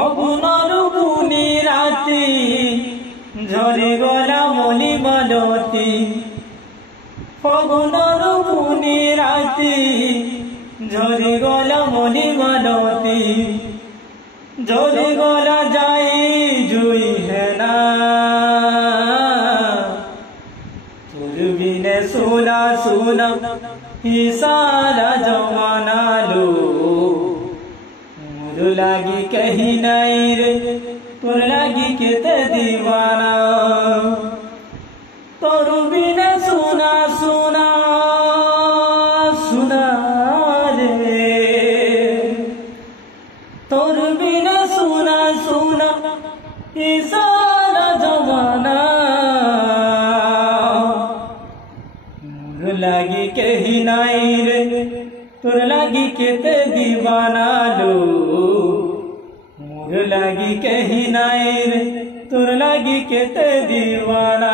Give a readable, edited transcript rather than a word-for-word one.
অগুণর বুনি রাতি ঝরে গলা মলি মালতি ফগুণর বুনি রাতি ঝরে গলা মলি মালতি ঝরে গলা যাই জুই হেনা তোর বিনে সোনা সোনা হি সারা জমানা লো मोर लागी कहीं नहीं रे तोर लागी केते दीवाना तोर बिना सुना सुना सुना रे तोर बिना सुना सुना ये सारा जमाना मोर लागी कहीं नहीं रे तोर लागी केते दीवाना लो मोर लागी कहीं नहीं रे तोर लागी केते दीवाना।